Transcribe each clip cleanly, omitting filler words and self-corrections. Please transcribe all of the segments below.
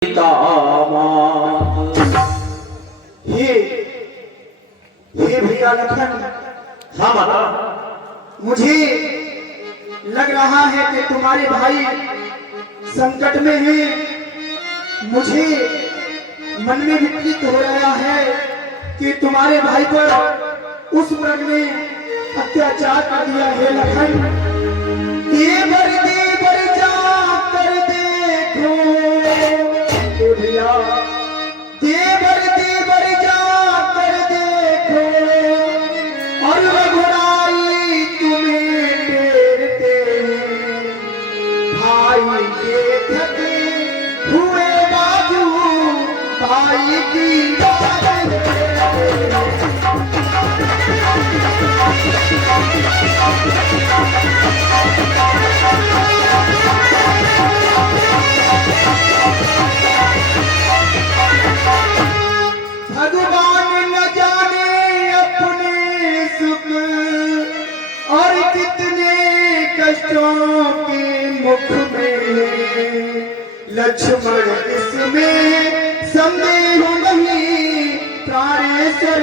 हे भैया लखन, हाँ माता, मुझे लग रहा है कि तुम्हारे भाई संकट में हैं। मुझे मन में विचलित हो रहा है कि तुम्हारे भाई पर उस मर्द ने अत्याचार कर दिया है। लखन, देवर देवर जा कर देखो भैया, देवर देवर जा कर देखो और रघुराई तुम्हें टेरते भाई के थके हुए बाजू भाई की भगवान न जाने अपने सुख और कितने कष्टों के मुख में लक्ष्मण इसमें संदेह नहीं प्राणेश्वर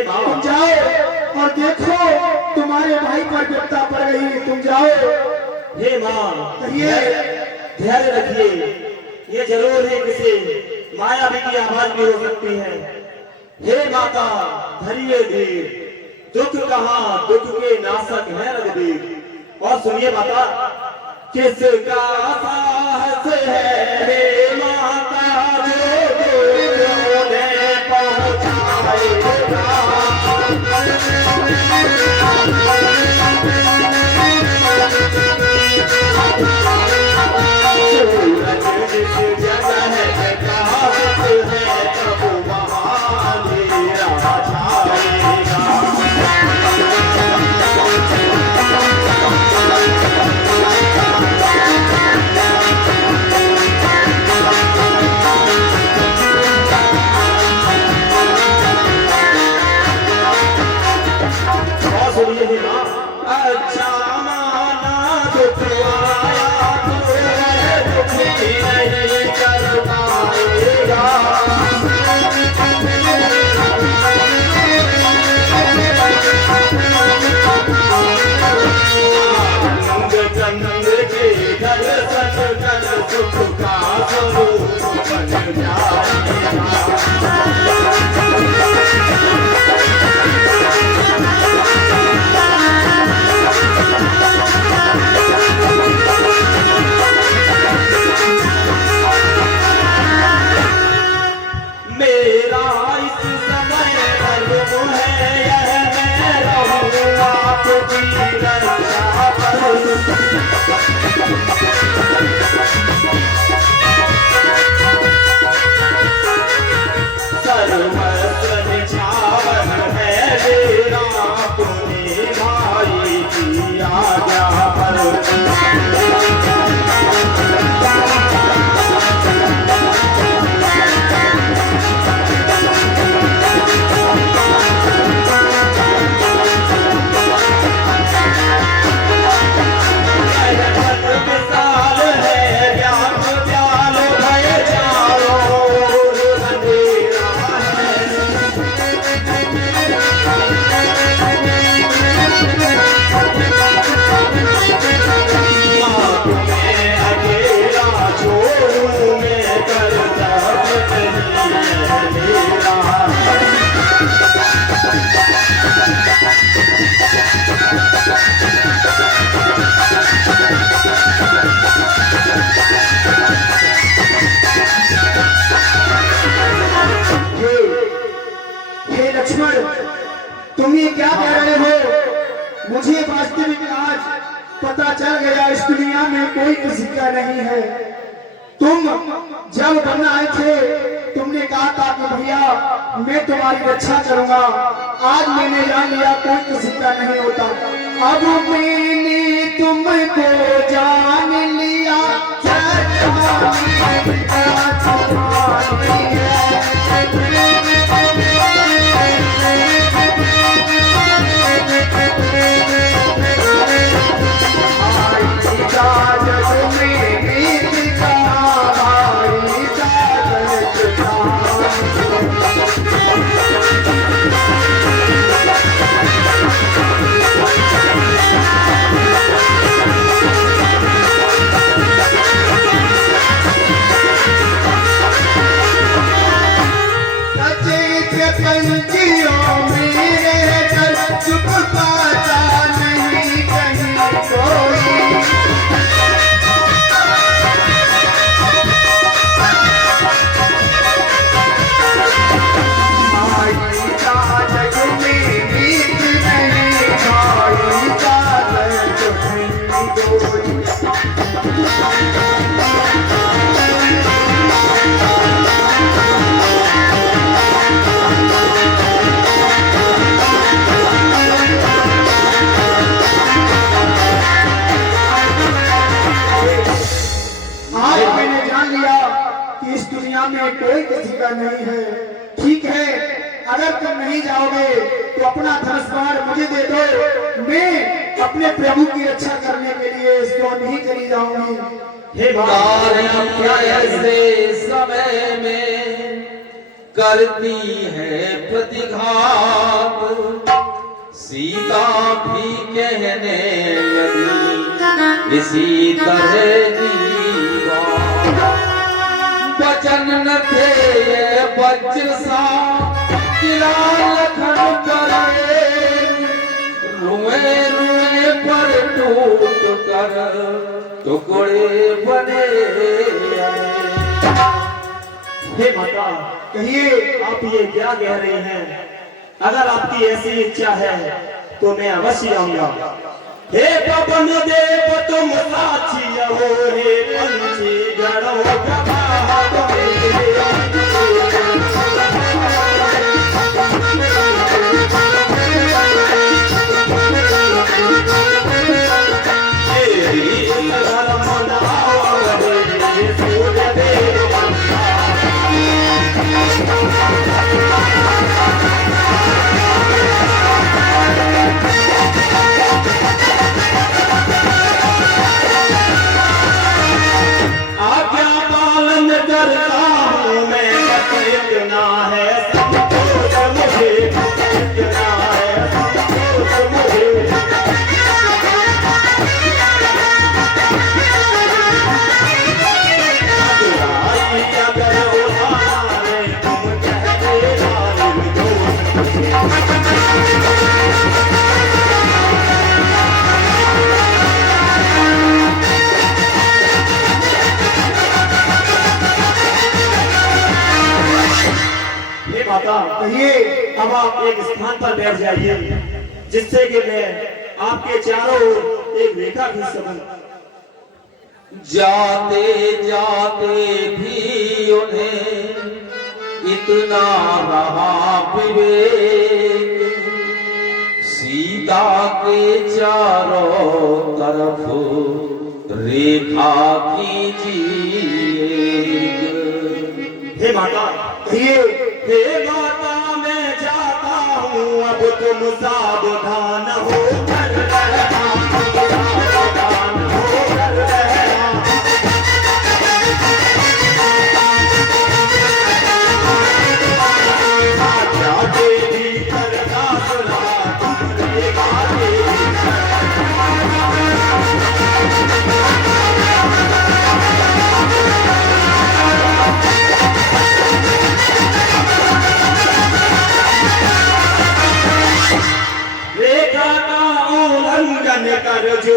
तुम जाओ और देखो तुम्हारे भाई पर विपदा पड़ गई। तुम जाओ। हे माँ, कहिए। धैर्य रखिए। ये जरूर है किसी मायावी की आवाज भी हो सकती है। हे माता, धरिए धीर, दुख कहाँ, दुख के नाशक है रघुवीर। और सुनिए माता, किसका साहस है हे माता जो ने पहुंचाएगा। तुम ये क्या कह रहे हो? मुझे वास्तविक आज पता चल गया इस दुनिया में कोई किसी का नहीं है। तुम जब बनने आए थे तुमने कहा था कि भैया मैं तुम्हारी रक्षा करूंगा। आज मैंने जान लिया कोई किसी का नहीं होता। अब मैंने तुमको जान लिया पंछियों मेरे घर चुप पाता नहीं कहीं कोई आई का जग में बीत नहीं आई का दर्द नहीं कोई इस दुनिया में कोई किसी का नहीं है। ठीक है, अगर तुम नहीं जाओगे तो अपना धनुष मुझे दे दो, मैं अपने प्रभु की रक्षा करने के लिए स्वयं ही चली जाऊंगी। हे ऐसे समय में करती है प्रतिघात, सीता भी कहने लगी इसी तरह की वचन न थे ये वज्र सा किला लखन पर रुए रुए पर टूट कर टुकड़े बने। हे माता, कहिए आप ये क्या कह रही हैं? अगर आपकी ऐसी इच्छा है तो मैं अवश्य आऊंगा। हे पवन देव तुम साक्षी हो, हे पंछी गणों कहिए। अब आप एक स्थान पर बैठ जाइए जिससे कि मैं आपके चारों ओर एक रेखा खींच सकूं। जाते जाते भी उन्हें इतना रहा विवेक, सीता के चारों तरफ रेखा कीजिए। हे माता, कहिए। हे माता, मैं जाता हूँ, अब तुम सावधान हो कर रहना, सावधान हो कर रहना। आज्ञा देवी करना सुना, रेखा देवी रेखा का उल्लंघन कर जो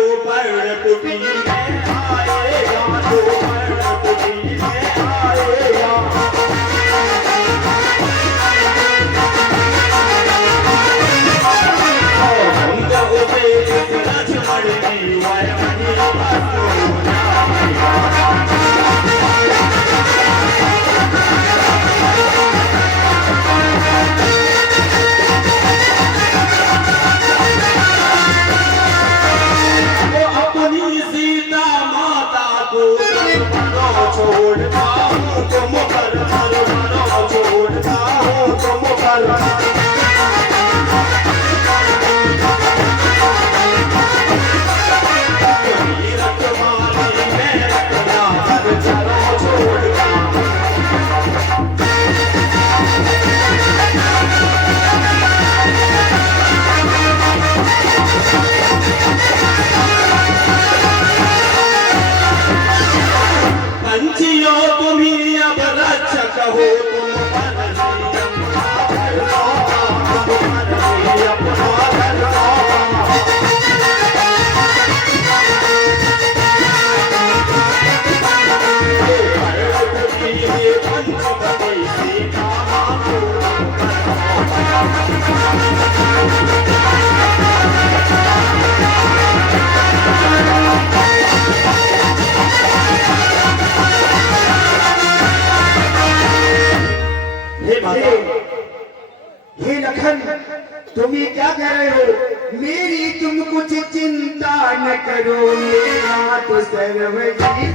कहो तुम पर ही अपना घर सौंपा, तुम पर ही अपना घर सौंपा। ये पंचवटी सीता माँ को हे लखन, तुम ये क्या कह रहे हो? मेरी तुम कुछ चिंता न करो, मेरा तो सर्व ही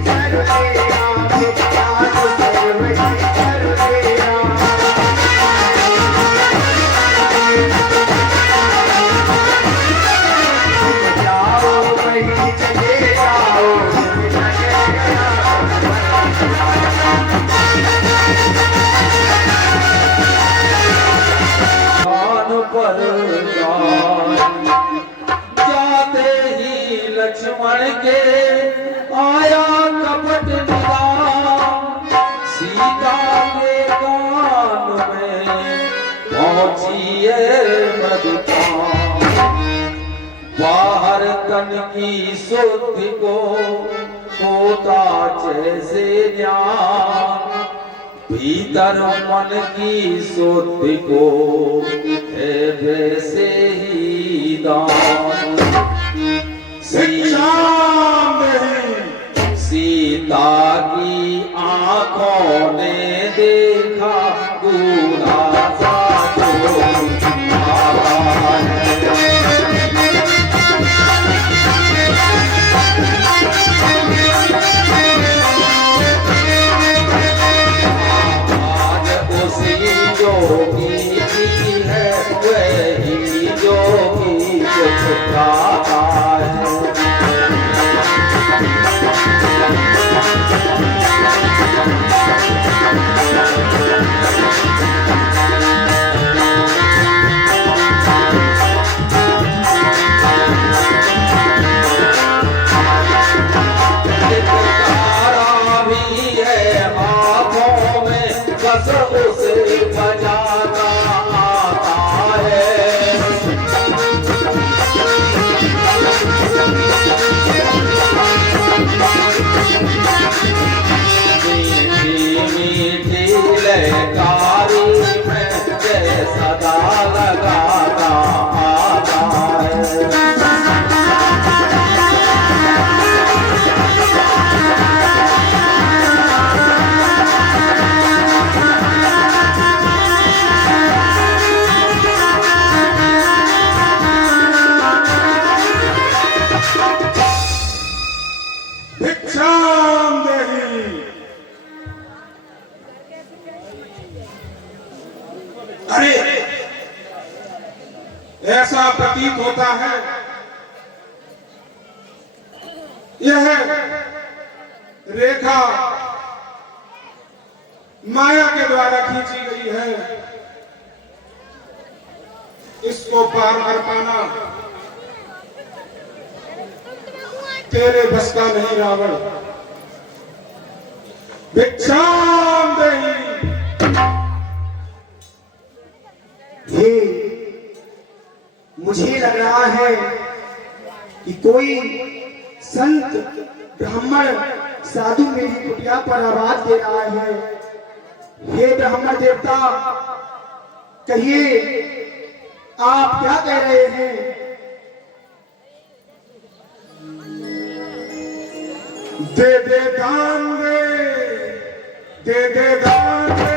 सर्व मेरा, मेरा तो सर्व ही सर्व मेरा। जाओ वहीं चले जाओ, पर जाते ही लक्ष्मण के आया कपट निदान, सीता के कान में पहुंची है मधुपान। बाहर तन की शुद्धि को होता जैसे ज्ञान, भीतर मन की शुद्धि को है वैसे ही दान। सीता की आंखों ने देखा दूल्हा सा जो आया है। जोगी की है वही जोगी कुछ गाता है। तारा भी है हाथों में, बस उसे बजाता आता है। मीठी मीठी लहकारी में जय सदा लगाता आता है। अरे ऐसा प्रतीत होता है यह रेखा माया के द्वारा खींची गई है, इसको पार कर पाना तेरे बस का नहीं रावण। भिक्षाम देहि। हे, मुझे लग रहा है कि कोई संत ब्राह्मण साधु मेरी कुटिया पर आवाज दे रहा है। हे ब्राह्मण देवता, कहिए आप क्या कह रहे हैं? दे दे दान दे दे दान दे।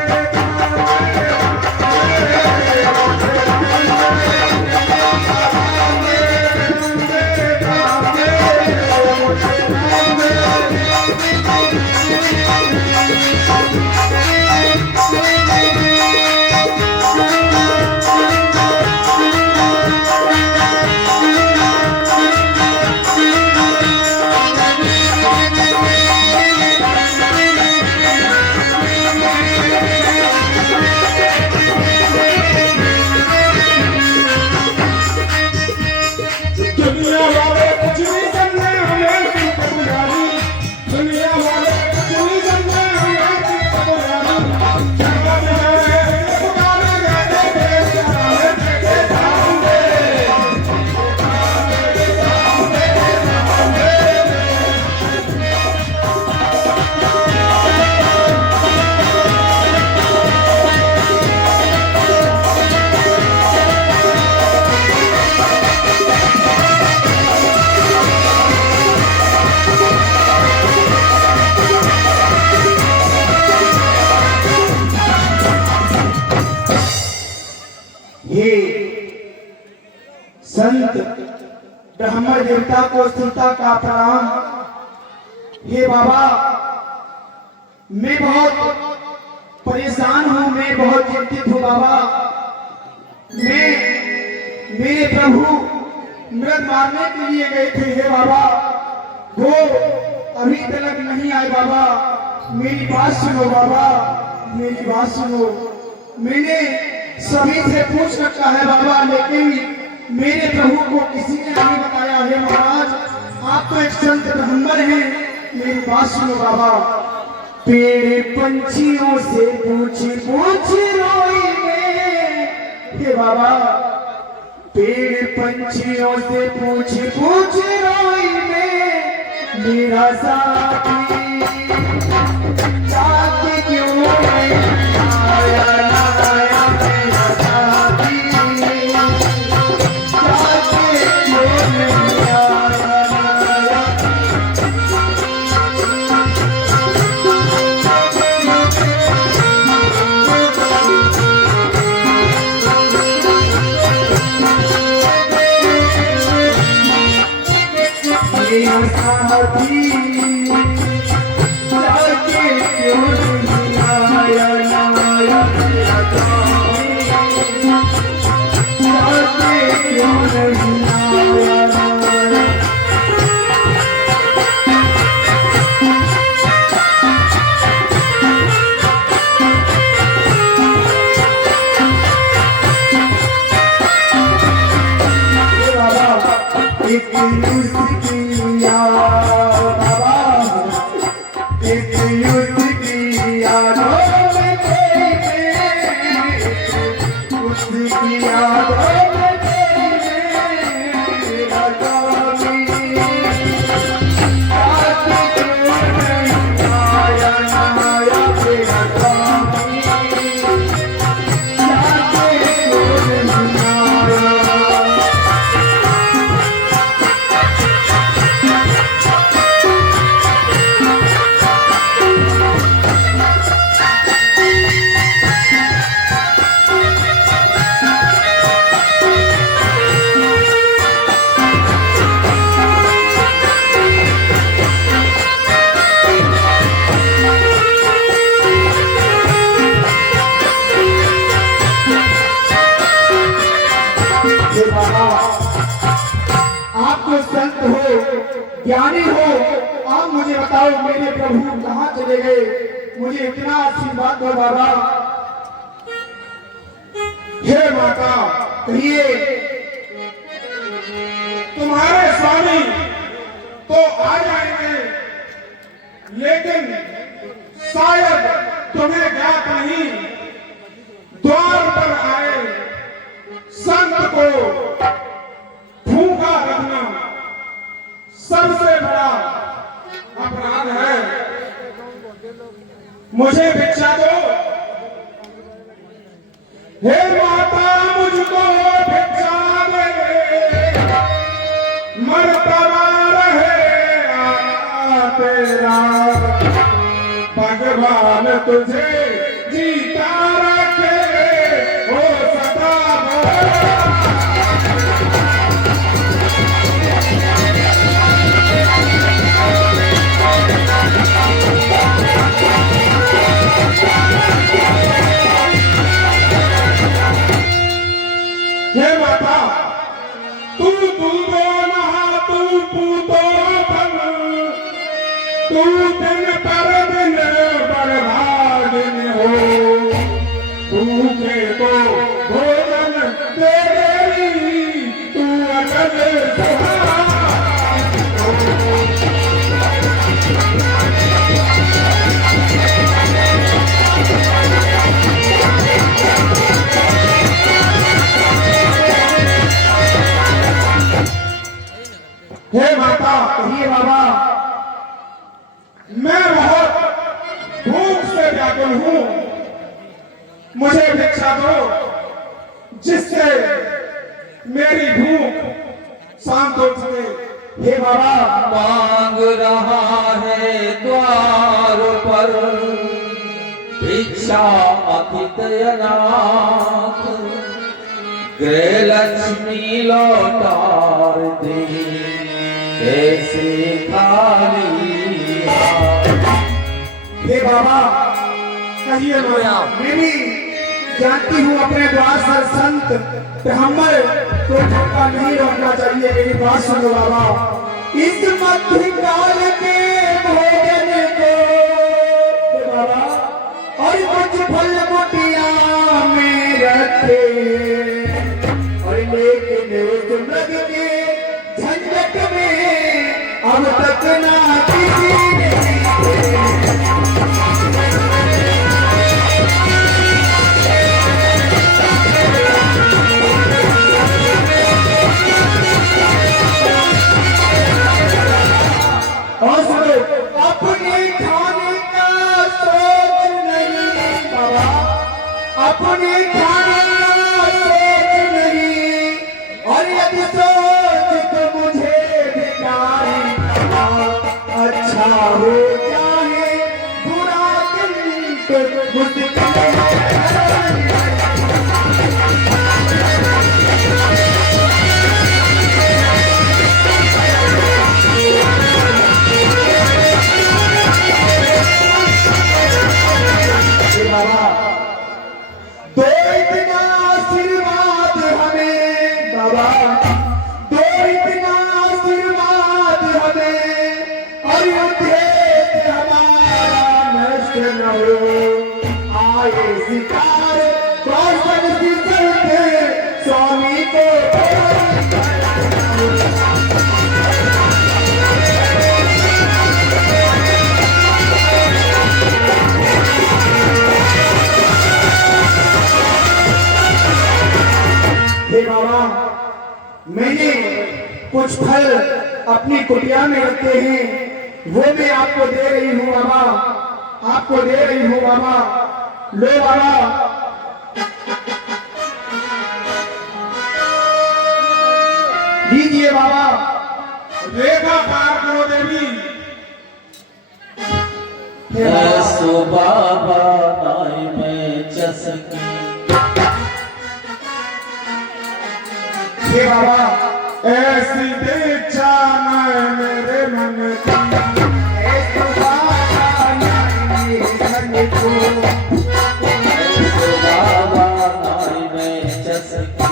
हे संत ब्राह्मण देवता को सीता का प्रणाम। हे बाबा, मैं बहुत परेशान हूँ, मैं बहुत चिंतित हूँ बाबा। मेरे प्रभु मृग मारने के लिए गए थे हे बाबा, वो अभी तक नहीं आए बाबा। मेरी बात सुनो बाबा, मेरी बात सुनो। मैंने सभी से पूछ रखा है बाबा, लेकिन मेरे प्रभु को किसी ने नहीं बताया है महाराज। आप तो एक संत ब्राह्मण हैं, मेरी बात सुनो बाबा। पेड़ पंछियों से पूछ पूछ रोई में, हे बाबा, पेड़ पंछियों से पूछ पूछ रोई में, मेरा साथी साथी क्यों नहीं आया, ना आया मेरा साथी, साथी क्यों नहीं आया, ना आया। मेरा साथी जाके क्यों नहीं आया, ना आया मेरा साथी, जाके क्यों नहीं आया, ना आया। हे बाबा, एक युद्ध किया बाबा, एक युद्ध किया युद्ध किया मेरा स्वामी, साथी क्यों नहीं आया, ना आया मेरा स्वामी, साथी क्यों नहीं आया। हे बाबा, आप तो संत हो, ज्ञानी हो, आप मुझे बताओ मेरे प्रभु कहाँ चले गए, मुझे इतना आशीर्वाद दो बाबा। हे माता, कहिए। तुम्हारे स्वामी तो आ जाएंगे, लेकिन शायद तुम्हें ज्ञात नहीं, द्वार पर आए संत को भूखा रखना सबसे बड़ा अपराध है। मुझे भिक्षा दो, हे माता, मुझको भिक्षा दे, मरतबा रहे तेरा, भगवान तुझे जीता रखे हो सदा भला। हे माता, तू दूधो नहा, तू पूतो फल, तू दिन पर दिन बर्बादिन हो, भूखे को भोजन दे देवी, तू अकल सुहाग हो। हे माता, कहिए बाबा। मैं बहुत भूख से व्याकुल हूँ, मुझे भिक्षा दो, जिससे मेरी भूख शांत हो सके। हे बाबा, मांग रहा है द्वार पर भिक्षा अतिथि अनाथ, गृह लक्ष्मी लौटार दे कैसे खाली हे बाबा, कहिए लोया। मैं भी जानती हूँ अपने द्वार पर संत ब्राह्मण को धक्का नहीं रोकना चाहिए। मेरी बात सुनो बाबा, इस मध्यकाल के भोजन को हे बाबा और कुछ फल कुटिया में रखे, और लेकिन उस मृग के झंझट में अब तक ना किसी ने और सुनो, अपने खाने का सोच नहीं बाबा, अपने खाने का सोच नहीं, और यदि सोच तो मुझे भिखारी का अच्छा हो चाहे बुरा दिन तो मुझको दो इतना आशीर्वाद हमें बाबा, दो इतना आशीर्वाद हमें, और उद्देश्य हमारा नष्ट न हो। आए शिकार कौशल स्वामी को हे बाबा, मैंने कुछ फल अपनी कुटिया में रखे हैं, वो मैं आपको दे रही हूँ बाबा, आपको दे रही हूँ बाबा। लो बाबा, लीजिए बाबा। रेखा पार करो देवी। हे बाबा, ऐसो बाबा नाई में चसकी हे बाबा, ऐसी दीक्षा न मेरे मन की, ऐसो बाबा नाई मन को, ऐसो बाबा नाई में चसकी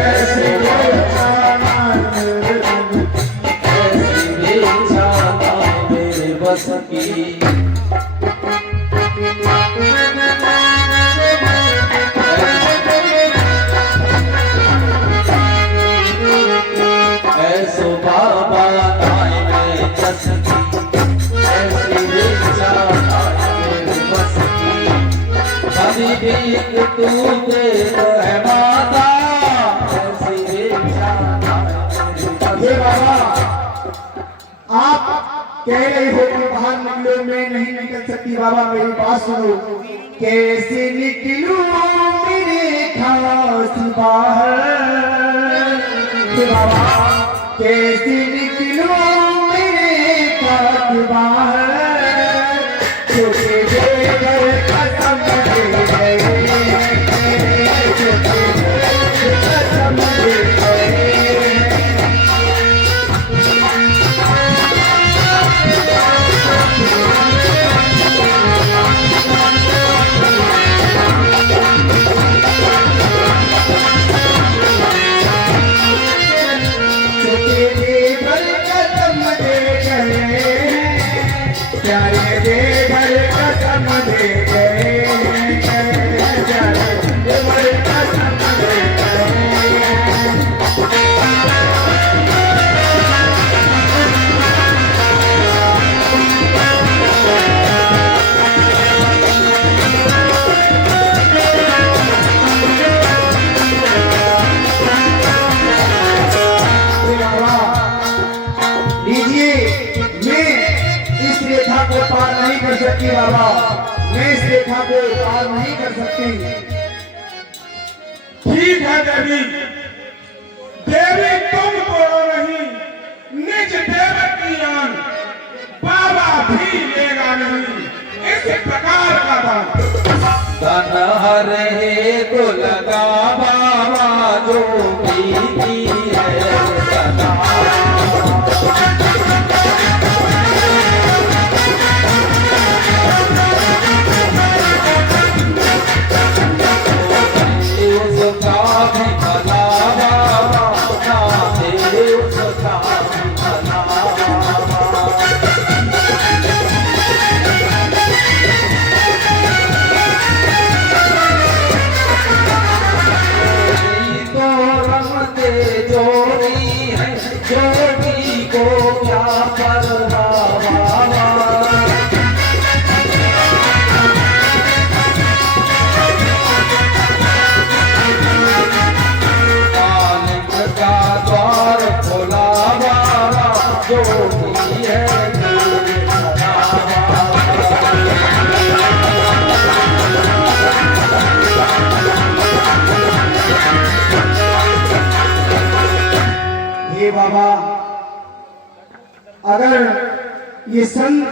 ऐसी दीक्षा न मेरे मन की, ऐसी दीक्षा नाई मेरे बस की। ऐसो बाबा नाई में चसकी, ऐसी दीक्षा नाई मेरे बस की। हरी भीख तू दे दो है माता, ऐसी दीक्षा नाई मेरे हे बस बाबा, आप कह रहे हो कि बाहर निकलो, मैं नहीं निकल सकती बाबा। मेरी बात सुनो, कैसे निकलूं मेरे खास बाहर, हे बाबा कैसे निकलूं मेरे खास बाहर, छोटे देवर कसम दे गए, छोटे देवर कसम दे गए। छोटे देवर कसम दे गए, प्यारे देवर कसम दे गए, प्यारे देवर कसम दे गए। लीजिए, मैं इस रेखा को पार नहीं कर सकती बाबा, मैं इस रेखा को पार नहीं कर सकती। ठीक है देवी। देवी तुम तोड़ो नहीं, निज देव की आन बाबा भी लेगा नहीं, इस प्रकार का था। तन हरे तो लगा बाबा जो बीती है सदा। उसका भी भला बाबा ना दे उसका भी भला। जोड़ी है जोड़ी को क्या परवाह बाबा। मालिक का द्वार खोला बाबा जोड़ी है तेरे सदा हे बाबा, अगर ये संत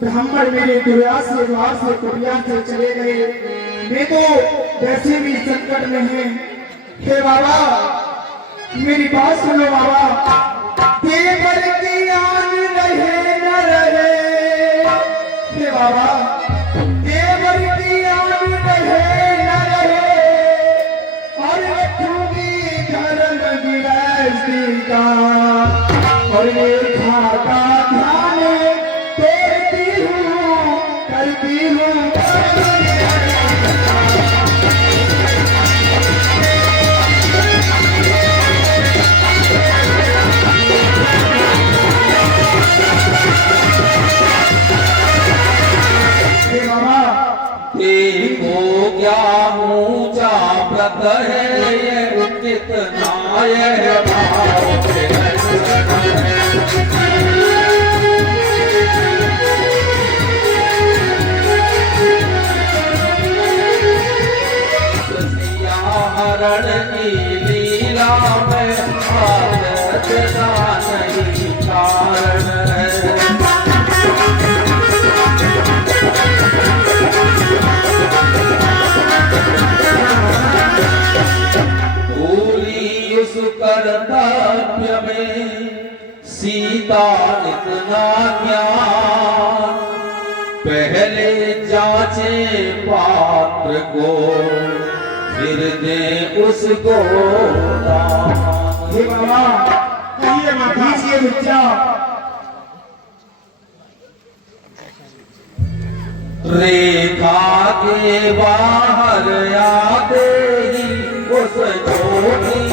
ब्राह्मण मेरे दुर्यास से द्वार से कबिया से चले गए, मैं तो वैसे भी संकट में है। हे बाबा, मेरी बात सुनो बाबा। देवर की आन रहे न रहे, हे बाबा, देवर की आन रहे न रहे, और रखूंगी धर्म विरासती का, और रेखा का ध्यान करती हूँ करती हूँ। हे बाबा, देखो क्या ऊंचा व्रत है ये कितना यह भाव है। रसिया हरण की लीला में आदत का नहीं कारण है। उस कर्तव्य में सीता इतना ज्ञान, पहले जांचे पात्र को फिर दे उसको दान। हे बाबा, कहिए माता। कीजिए विचार। रेखा के बाहर आते ही उस ज्योति